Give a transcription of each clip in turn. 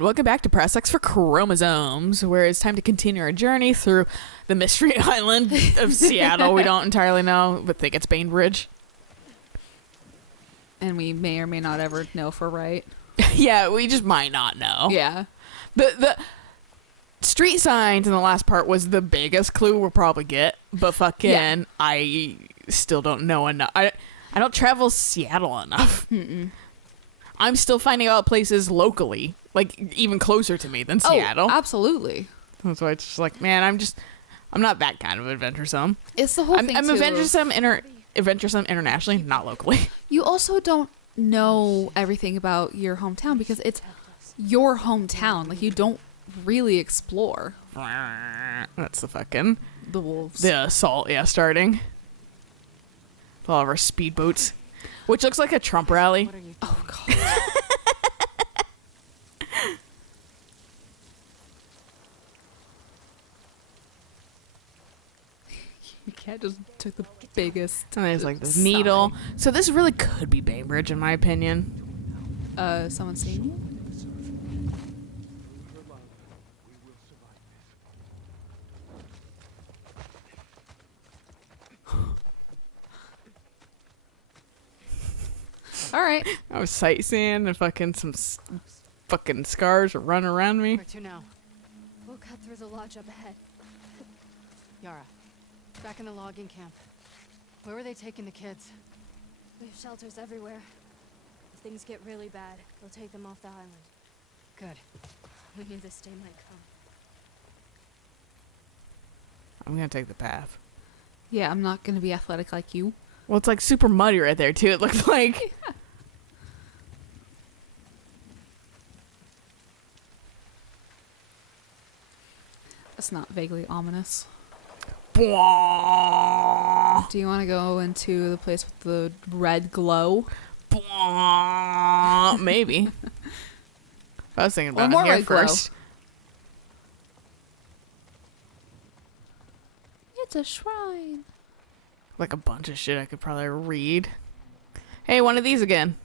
and welcome back to Press X for Chromosomes, where it's time to continue our journey through the mystery island of Seattle. We don't entirely know, but think it's Bainbridge. And we may or may not ever know if we're right. Yeah, we just might not know. Yeah. The street signs in the last part was the biggest clue we'll probably get, but fucking, I still don't know enough. I don't travel Seattle enough. Mm-mm. I'm still finding out places locally, like even closer to me than Seattle. Oh, absolutely. That's why it's just like, man, I'm not that kind of adventuresome. It's the whole thing. I'm adventuresome internationally, not locally. You also don't know everything about your hometown because it's your hometown. Like, you don't really explore. That's the wolves. The assault, starting. With all of our speedboats. Which looks like a Trump rally. Oh, God. You can't just take the biggest. And there's like this needle. So this really could be Bainbridge, in my opinion. Someone seen you? All right. I was sightseeing and fucking some fucking scars are running around me. Where to now? We'll cut through the lodge up ahead. Yara, back in the logging camp. Where were they taking the kids? We have shelters everywhere. If things get really bad, they'll take them off the island. Good. We knew this day might come. I'm gonna take the path. Yeah, I'm not going to be athletic like you. Well, it's like super muddy right there too. It looks like. That's not vaguely ominous. Bwah, Do you want to go into the place with the red glow? bwah. Maybe. I was thinking about more it here red glow. first. It's a shrine. Like a bunch of shit I could probably read. Hey, one of these again.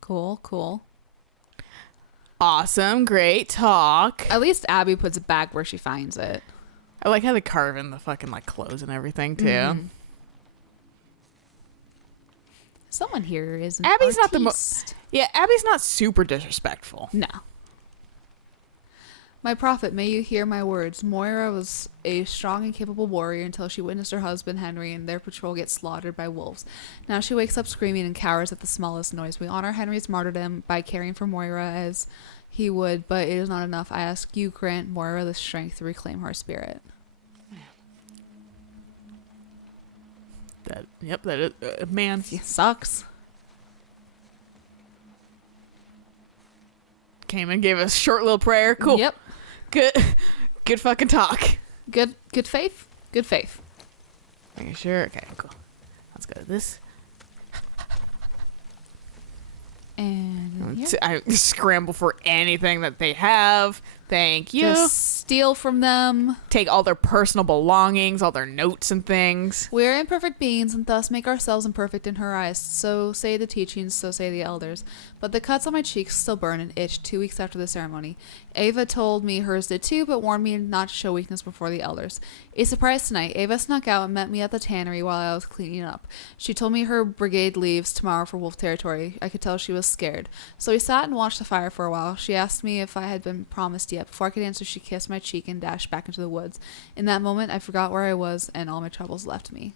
Cool, cool. Awesome, great talk. At least Abby puts it back where she finds it. I like how they carve in the fucking like clothes and everything too. Mhm. Someone here is an Abby's not the artiste. Yeah, Abby's not super disrespectful. No. My prophet, may you hear my words. Moira was a strong and capable warrior until she witnessed her husband Henry and their patrol get slaughtered by wolves. Now she wakes up screaming and cowers at the smallest noise. We honor Henry's martyrdom by caring for Moira as he would, but it is not enough. I ask you, grant Moira the strength to reclaim her spirit. That is man. He sucks. Came and gave us a short little prayer. Cool. Yep. Good fucking talk. Good faith. Good faith. Are you sure? Okay, cool. Let's go to this. And here. I scramble for anything that they have. Thank you. Just steal from them. Take all their personal belongings, all their notes and things. We are imperfect beings and thus make ourselves imperfect in her eyes. So say the teachings, so say the elders. But the cuts on my cheeks still burn and itch 2 weeks after the ceremony. Ava told me hers did too, but warned me not to show weakness before the elders. A surprise tonight. Ava snuck out and met me at the tannery while I was cleaning up. She told me her brigade leaves tomorrow for wolf territory. I could tell she was scared. So we sat and watched the fire for a while. She asked me if I had been promised yet. Before I could answer, she kissed my cheek and dashed back into the woods. In that moment, I forgot where I was, and all my troubles left me.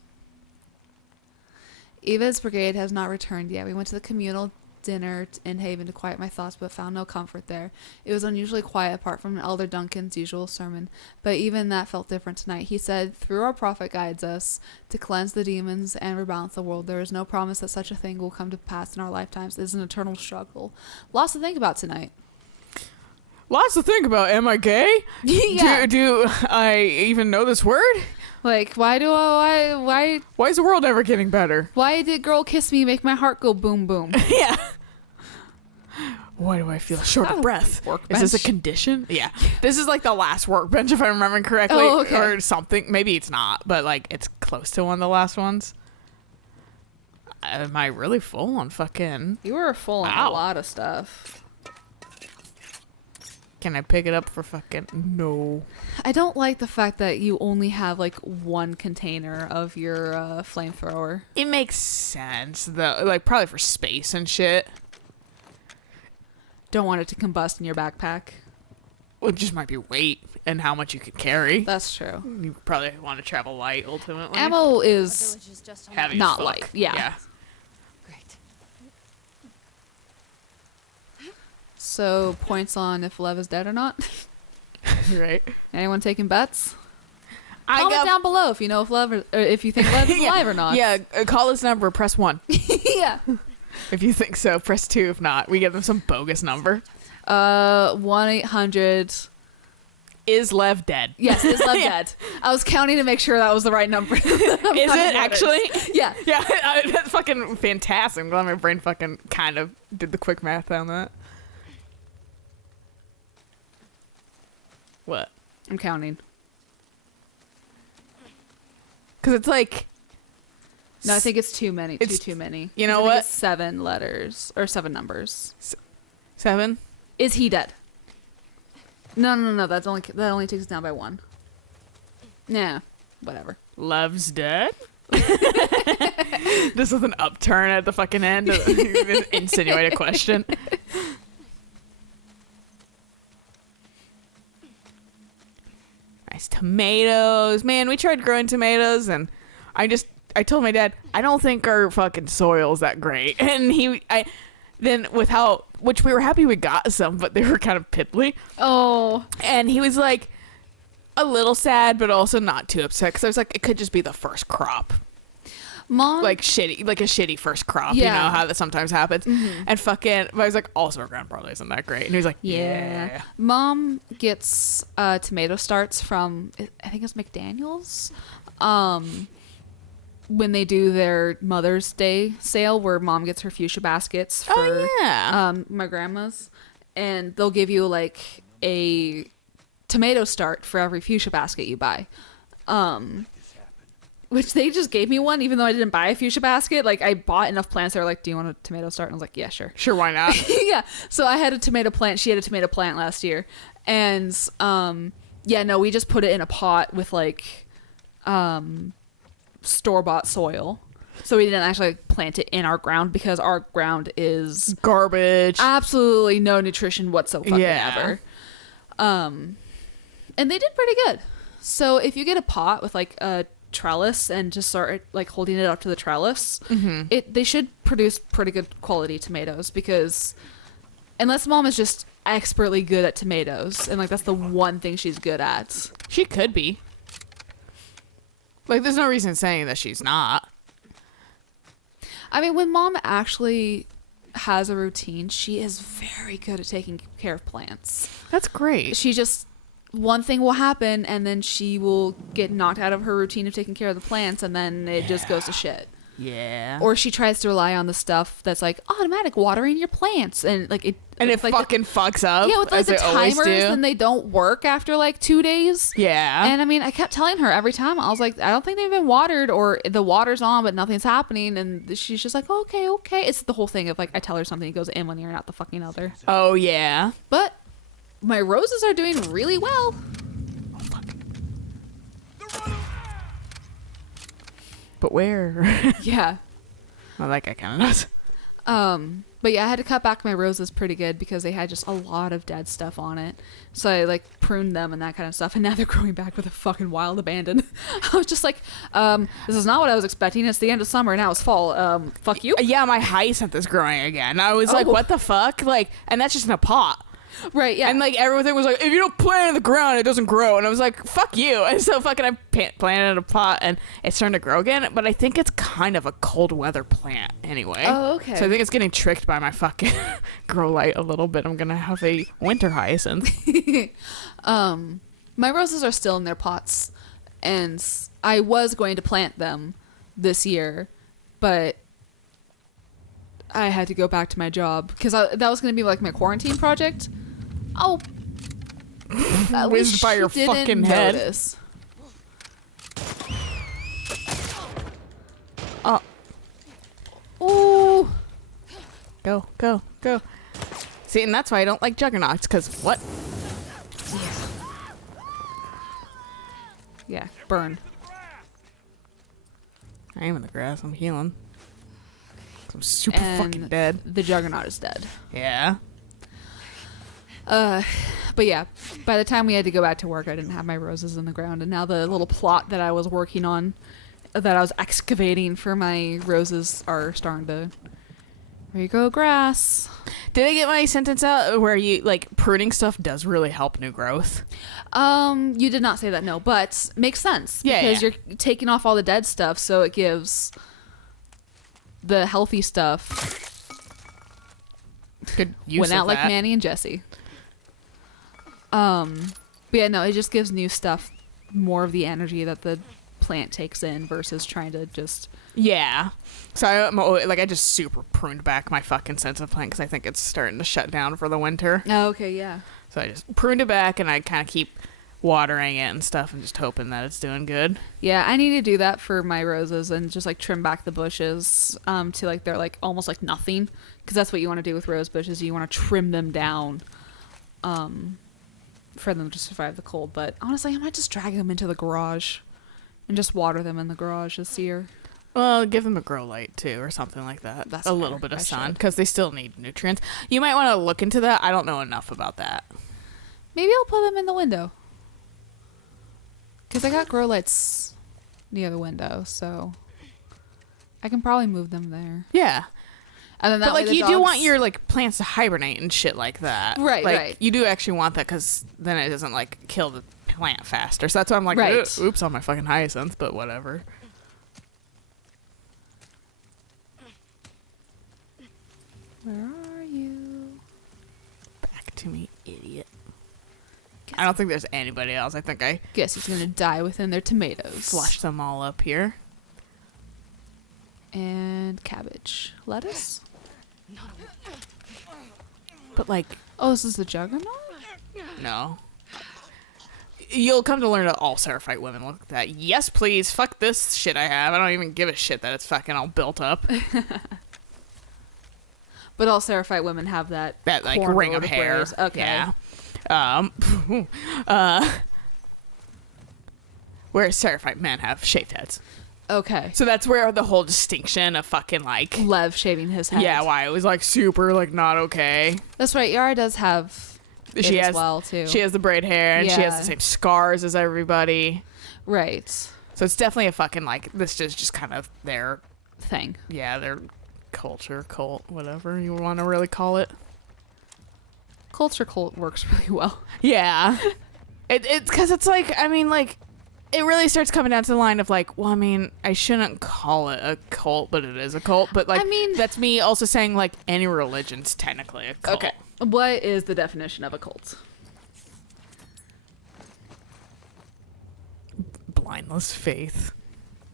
Eva's brigade has not returned yet. We went to the communal dinner in Haven to quiet my thoughts, but found no comfort there. It was unusually quiet apart from Elder Duncan's usual sermon, but even that felt different tonight. He said, through our prophet guides us to cleanse the demons and rebalance the world. There is no promise that such a thing will come to pass in our lifetimes. It is an eternal struggle. Lots to think about tonight. Lots to think about. Am I gay? Yeah. Do I even know this word? Like, why is the world ever getting better? Why did girl kiss me make my heart go boom boom? Yeah. Why do I feel short of breath? Workbench. Is this a condition? Yeah. This is like the last workbench, if I'm remembering correctly. Oh, okay. Or something. Maybe it's not, but like it's close to one of the last ones. Am I really full on fucking... You were full on Wow. a lot of stuff. Can I pick it up for fucking... No. I don't like the fact that you only have like one container of your flamethrower. It makes sense, though. Like, probably for space and shit. Don't want it to combust in your backpack. Well, it just might be weight and how much you can carry. That's true. You probably want to travel light, ultimately. Ammo Our is village is just on Heavy as not fuck. light. Yeah. Great. So points on if Lev is dead or not. Right. Anyone taking bets? I Comment got... down below if you know if Lev or if you think Lev is alive or not. Yeah, call this number, press 1. Yeah. If you think so, press 2 if not. We give them some bogus number. 1-800. Is Lev dead? Yes, is Lev dead? I was counting to make sure that was the right number. Is it actually? Yeah. Yeah, that's fucking fantastic. I'm glad my brain fucking kind of did the quick math on that. What? I'm counting. Because it's like... No, I think it's too many. It's- Too many. you know I think what? it's 7 letters or 7 numbers. 7? Is he dead? No. That only takes it down by 1. Nah, whatever. Lev's dead? This was an upturn at the fucking end. Insinuate a question. Nice tomatoes. Man, we tried growing tomatoes and I told my dad, I don't think our fucking soil's that great. And which we were happy we got some, but they were kind of piddly. Oh. And he was like a little sad, but also not too upset because I was like, it could just be the first crop. Mom. Like a shitty first crop. Yeah. You know how that sometimes happens. Mhm. And fucking, but I was like, also our ground probably isn't that great. And he was like, yeah. Mom gets tomato starts from, I think it's McDaniel's. When they do their Mother's Day sale where Mom gets her fuchsia baskets for Oh, yeah. my grandma's. And they'll give you like a tomato start for every fuchsia basket you buy. Which they just gave me one even though I didn't buy a fuchsia basket. Like I bought enough plants. They were like, do you want a tomato start? And I was like, yeah, sure. Sure, why not? Yeah. So I had a tomato plant. She had a tomato plant last year. And yeah, no, we just put it in a pot with like store-bought soil. So we didn't actually plant it in our ground because our ground is Garbage. absolutely no nutrition whatsoever. Yeah. And they did pretty good. So if you get a pot with like a trellis and just start like holding it up to the trellis, they should produce pretty good quality tomatoes because unless Mom is just expertly good at tomatoes and like that's the one thing she's good at. She could be. Like, there's no reason saying that she's not. I mean, when Mom actually has a routine, she is very good at taking care of plants. That's great. She just one thing will happen and then she will get knocked out of her routine of taking care of the plants and then it just goes to shit. Yeah. Or she tries to rely on the stuff that's like automatic watering your plants and like it like fucking fucks up. with like as the they always timers do. and they don't work after like 2 days. Yeah. And I mean, I kept telling her every time. I was like, I don't think they've been watered or the water's on, but nothing's happening. And she's just like, okay. It's the whole thing of like, I tell her something goes in one ear and out the fucking other. Oh, yeah. But my roses are doing really well. But where? Yeah. Well, that guy kind of does. But yeah, I had to cut back my roses pretty good because they had just a lot of dead stuff on it. So I like pruned them and that kind of stuff. And now they're growing back with a fucking wild abandon. I was just like, this is not what I was expecting. It's the end of summer. Now it's fall. Fuck you. Yeah, my hyacinth is growing again. I was like, Oh. what the fuck? Like, and that's just in a pot. Right. Yeah. And like everything was like, if you don't plant it in the ground, it doesn't grow. And I was like, fuck you. And so fucking I planted it in a pot and it's starting to grow again. But I think it's kind of a cold weather plant anyway. Oh, okay. So I think it's getting tricked by my fucking grow light a little bit. I'm gonna have a winter hyacinth. My roses are still in their pots, and I was going to plant them this year, but I had to go back to my job because that was going to be like my quarantine project. Oh, at Whizzed least by she your didn't fucking head. notice. Go, go, go. See, and that's why I don't like juggernauts, because what? Yeah, burn. I am in the grass. I'm healing. I'm super And fucking dead. the juggernaut is dead. Yeah. But yeah, by the time we had to go back to work, I didn't have my roses in the ground, and now the little plot that I was working on, that I was excavating for my roses, are starting to regrow grass. Did I get my sentence out where you like pruning stuff does really help new growth? You did not say that, no, but makes sense Yeah, because yeah. you're taking off all the dead stuff, so it gives the healthy stuff. Good use Went of out like that. Manny and Jesse. But yeah, no, it just gives new stuff more of the energy that the plant takes in versus trying to just. Yeah. So I just super pruned back my fucking sense of plant because I think it's starting to shut down for the winter. Oh, okay, yeah. So I just pruned it back and I kind of keep watering it and stuff and just hoping that it's doing good. Yeah, I need to do that for my roses and just like trim back the bushes to like they're like almost like nothing, because that's what you want to do with rose bushes. You want to trim them down for them to survive the cold. But honestly, I might just drag them into the garage and just water them in the garage this year. Well, give them a grow light too or something like that. That's a fair. little bit of I sun should. because they still need nutrients. You might want to look into that. I don't know enough about that. Maybe I'll put them in the window. Because I got grow lights near the window, so I can probably move them there. Yeah. And then that But way like the you do dogs- want your like plants to hibernate and shit like that. Right, like, right. You do actually want that because then it doesn't like kill the plant faster. So that's why I'm like, Right. oops on my fucking hyacinth, but whatever. Where are you? Back to me, idiot. I don't think there's anybody else. I think I Guess he's gonna die within their tomatoes. flushed them all up here. And cabbage. Lettuce? But like, Oh, this is the juggernaut? no. You'll come to learn that all Seraphite women look at that. Yes, please. Fuck this shit I have. I don't even give a shit that it's fucking all built up. But all Seraphite women have that That like cornrow ring of with hair. braids. Okay. Yeah. Whereas Seraphite men have shaved heads. Okay. So that's where the whole distinction of fucking like, Lev shaving his head. yeah, why it was like super like not okay. That's right. Yara does have She it has as well too. She has the braid hair and she has Yeah. the same scars as everybody. Right. So it's definitely a fucking like this is just kind of their Thing. their culture, cult, whatever you want to really call it. Culture cult works really well. Yeah. It's because it's like, I mean, like, it really starts coming down to the line of like, well, I mean, I shouldn't call it a cult, but it is a cult. But like, I mean- that's me also saying like any religion's technically a cult. Okay. What is the definition of a cult? Blindless faith.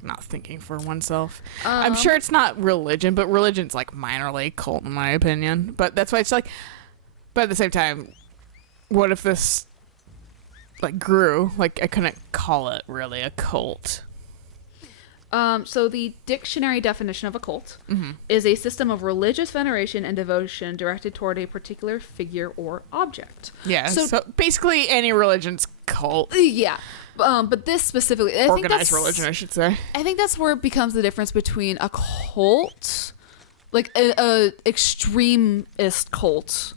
Not thinking for oneself. I'm sure it's not religion, but religion's like minorly cult in my opinion. But that's why it's like, but at the same time, what if this like grew? Like I couldn't call it really a cult. So the dictionary definition of a cult is a system of religious veneration and devotion directed toward a particular figure or object. Yeah. So- So, basically, any religion's cult. Yeah. But this specifically, I think Organized that's, religion, I should say. I think that's where it becomes the difference between a cult, like a extremist cult,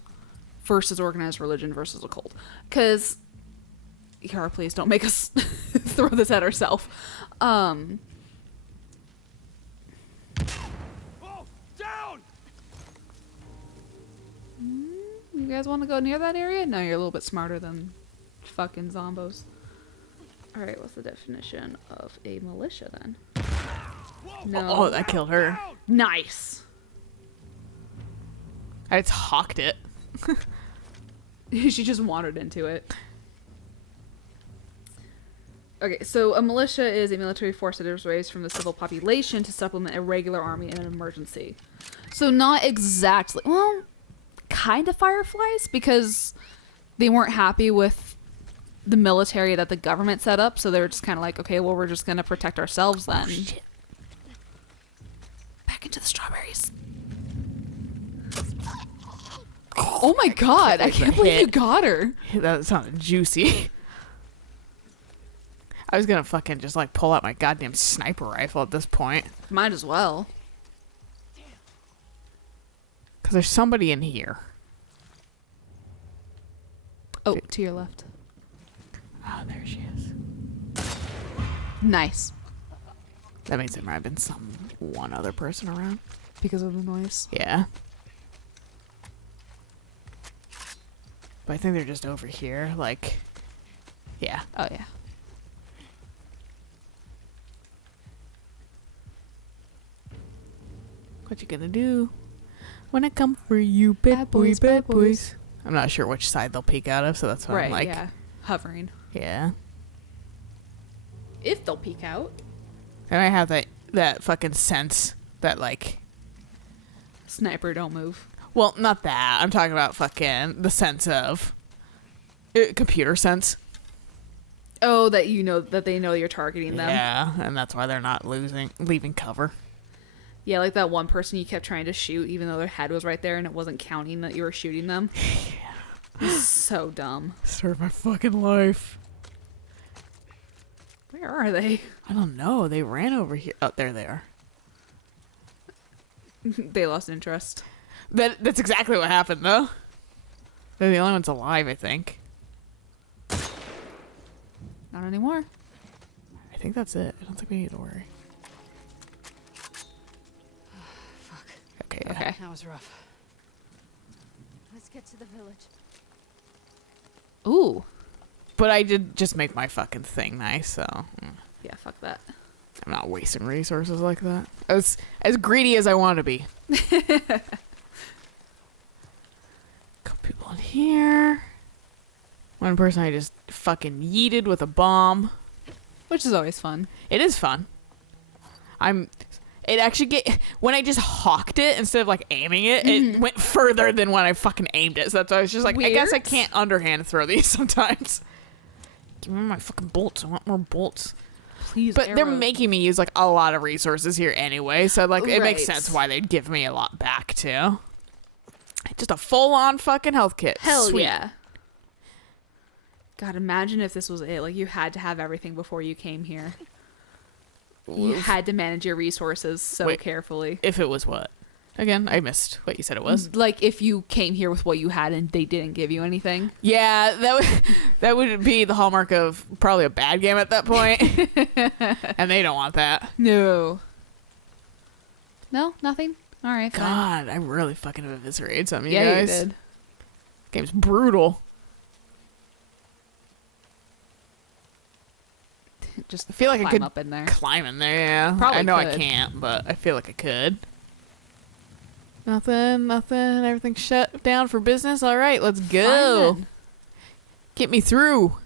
versus organized religion versus a cult. Because, Yara, please don't make us throw this at ourselves. Oh, down! You guys want to go near that area? No, you're a little bit smarter than fucking zombos. Alright, what's the definition of a militia then? No. Oh, that killed her. Nice. I just hawked it. She just wandered into it. Okay, so a militia is a military force that is raised from the civil population to supplement a regular army in an emergency. So not exactly, well, kind of Fireflies, because they weren't happy with the military that the government set up, so they were just kind of like, okay, well, we're just going to protect ourselves then. Oh, shit. Back into the strawberries. Oh my god, I can't believe you got her. That sounded juicy. I was gonna fucking just like pull out my goddamn sniper rifle at this point. Might as well. Because there's somebody in here. Oh, to your left. Oh, there she is. Nice. That means there might have been one other person around. Because of the noise. Yeah. But I think they're just over here. Like, yeah. Oh, yeah. What you gonna do when I come for you, bad boys, bad boys? I'm not sure which side they'll peek out of, so that's why I'm like, yeah. Hovering. yeah. If they'll peek out. And I have that fucking sense that like, Sniper, don't move. well, not that. I'm talking about fucking the sense of computer sense. Oh, that you know that they know you're targeting them. Yeah, and that's why they're not leaving cover. Yeah, like that one person you kept trying to shoot even though their head was right there and it wasn't counting that you were shooting them. Yeah. So dumb. Serve my fucking life. Where are they? I don't know. They ran over here. Oh, there they are. They lost interest. That's exactly what happened, though. They're the only ones alive, I think. Not anymore. I think that's it. I don't think we need to worry. Fuck. Okay, yeah. Okay. That was rough. Let's get to the village. Ooh. But I did just make my fucking thing nice, so Yeah, fuck that. I'm not wasting resources like that. I was as greedy as I want to be. Couple people in here. One person I just fucking yeeted with a bomb. Which is always fun. It is fun. It actually when I just hawked it instead of like aiming it, it went further than when I fucking aimed it. So that's why I was just like, I guess I Weird. can't underhand throw these sometimes. Give me my fucking bolts. I want more bolts. Please, But they're arrow. making me use like a lot of resources here anyway, so like it makes Right. sense why they'd give me a lot back too. Just a full-on fucking health kit. Hell Sweet. yeah. God, imagine if this was it. Like, you had to have everything before you came here. You had to manage your resources so Wait. carefully. If it was what? Again, I missed what you said it was. Like, if you came here with what you had and they didn't give you anything. Yeah, that would be the hallmark of probably a bad game at that point. And they don't want that. No. No? Nothing? Alright, fine. God, I really fucking eviscerated some of you Yeah, guys. you did. Game's brutal. Just I feel like I climb could up in there. climb in there, yeah. Probably I know I could. can't, but I feel like I could. Nothing. Everything's shut down for business. All right, let's go. Fine then. Get me through.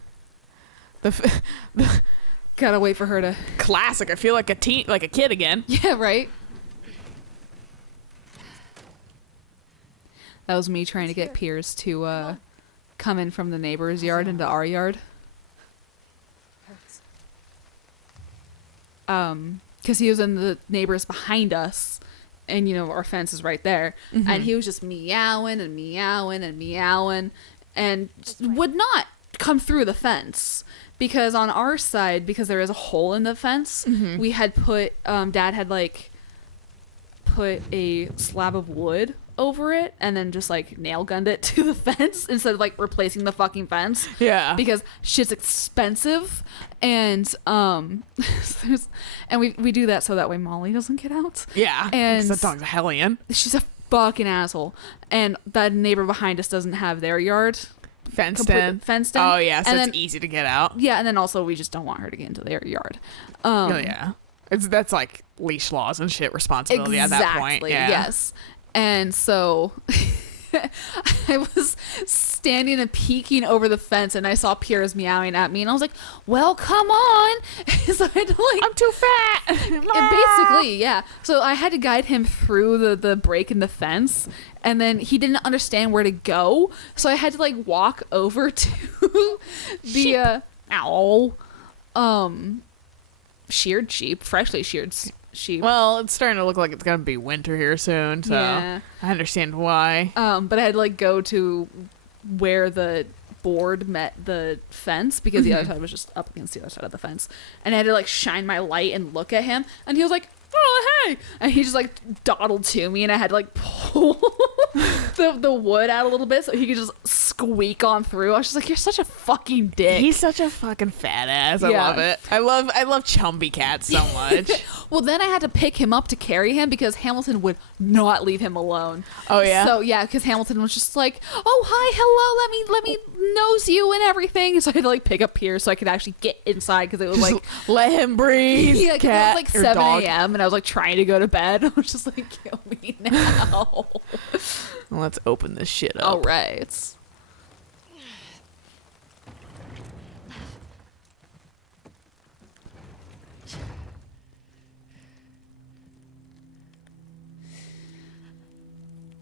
The Gotta wait for her to... classic. I feel like a kid again. Yeah, right? That was me trying to get Piers to come in from the neighbor's yard into our yard. Hurts. Because he was in the neighbors behind us, and you know our fence is right there, and he was just meowing and meowing and meowing, and just would not come through the fence because on our side, because there is a hole in the fence, we had put Dad had like put a slab of wood over it and then just like nail gunned it to the fence instead of like replacing the fucking fence. Yeah. Because shit's expensive, and and we do that so that way Molly doesn't get out. Yeah. And that dog's a hellion. she's a fucking asshole, and that neighbor behind us doesn't have their yard Fenced in. fenced in. Oh yeah, so and it's then, easy to get out. yeah, and then also we just don't want her to get into their yard. Oh yeah. That's like leash laws and shit responsibility at that point. Yeah. Yes. And so I was standing and peeking over the fence, and I saw Piers meowing at me, and I was like, well, come on. So I had to like, I'm too fat. and basically, yeah. So I had to guide him through the break in the fence, and then he didn't understand where to go. So I had to like walk over to the sheared sheep, freshly sheared she. Well, it's starting to look like it's gonna be winter here soon, so Yeah. I understand why. But I had to like go to where the board met the fence because the other side was just up against the other side of the fence, and I had to like shine my light and look at him, and he was like, "Oh, hey," and he just like dawdled to me, and I had to like pull the wood out a little bit so he could just squeak on through. I was just like, "You're such a fucking dick." He's such a fucking fat ass. I Yeah. love it. I love Chumby Cat so much. Well, then I had to pick him up to carry him because Hamilton would not leave him alone. Oh, yeah? So yeah, because Hamilton was just like, "Oh, hi, hello, let me nose you and everything." So I had to like pick up Pierce so I could actually get inside because it was Just like let him breathe. yeah, 'cause cat it was or like 7 dog. a.m. and I was like trying to go to bed. I was just like, "Kill me now." Let's open this shit up. All right.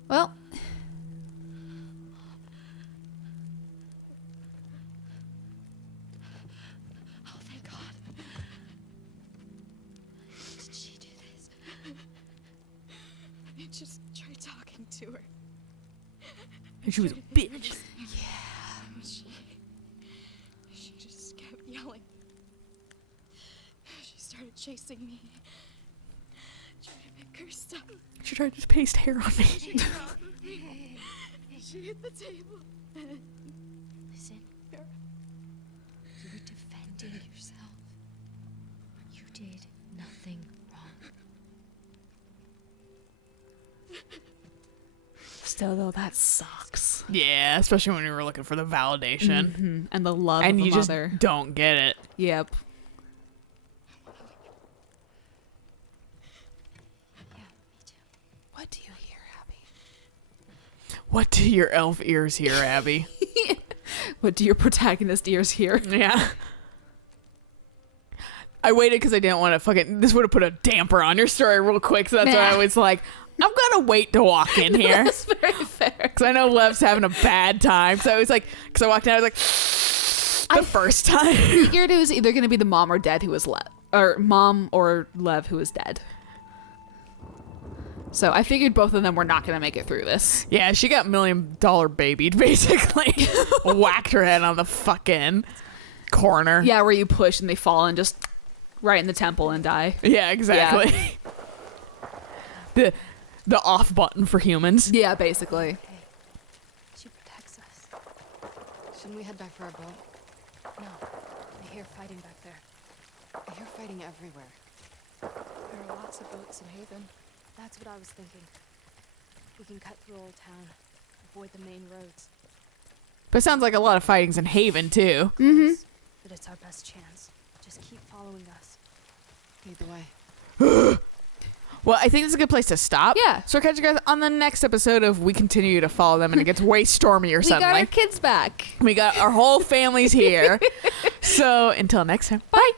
Well, Oh, thank God. Did she do this? I just tried talking to her. And she was a bitch. She just kept yelling. She started chasing me. Trying to make her stop. She tried to paste hair on me. She hit the table. Listen. You were defending yourself. You did nothing wrong. still though, that sucks. Yeah, especially when we were looking for the validation. Mm-hmm. And the love And of you a just mother. don't get it. Yep. Yeah, me too. What do you hear, Abby? What do your elf ears hear, Abby? What do your protagonist ears hear? Yeah. I waited because I didn't want to fucking... This would have put a damper on your story real quick, so that's why I was like, I'm going to wait to walk in here. That's very fair. Because I know Lev's having a bad time. So I was like... Because I walked in, I was like... The first time. Figured it was either going to be the mom or dad who was Lev. Or mom or Lev who was dead. So I figured both of them were not going to make it through this. Yeah, she got $1 million babied, basically. Whacked her head on the fucking corner. Yeah, where you push and they fall and just right in the temple and die. Yeah, exactly. The off button for humans. Yeah, basically. She protects us. Shouldn't we head back for our boat? No, I hear fighting back there. I hear fighting everywhere. There are lots of boats in Haven. That's what I was thinking. We can cut through Old Town, avoid the main roads. But it sounds like a lot of fighting's in Haven, too. Mm-hmm. But it's our best chance. Just keep following us. Lead the way. Well, I think this is a good place to stop. Yeah. So we'll catch you guys on the next episode of We Continue to Follow Them, and it gets way stormier We got suddenly. our kids back. We got our whole families here. So until next time. Bye.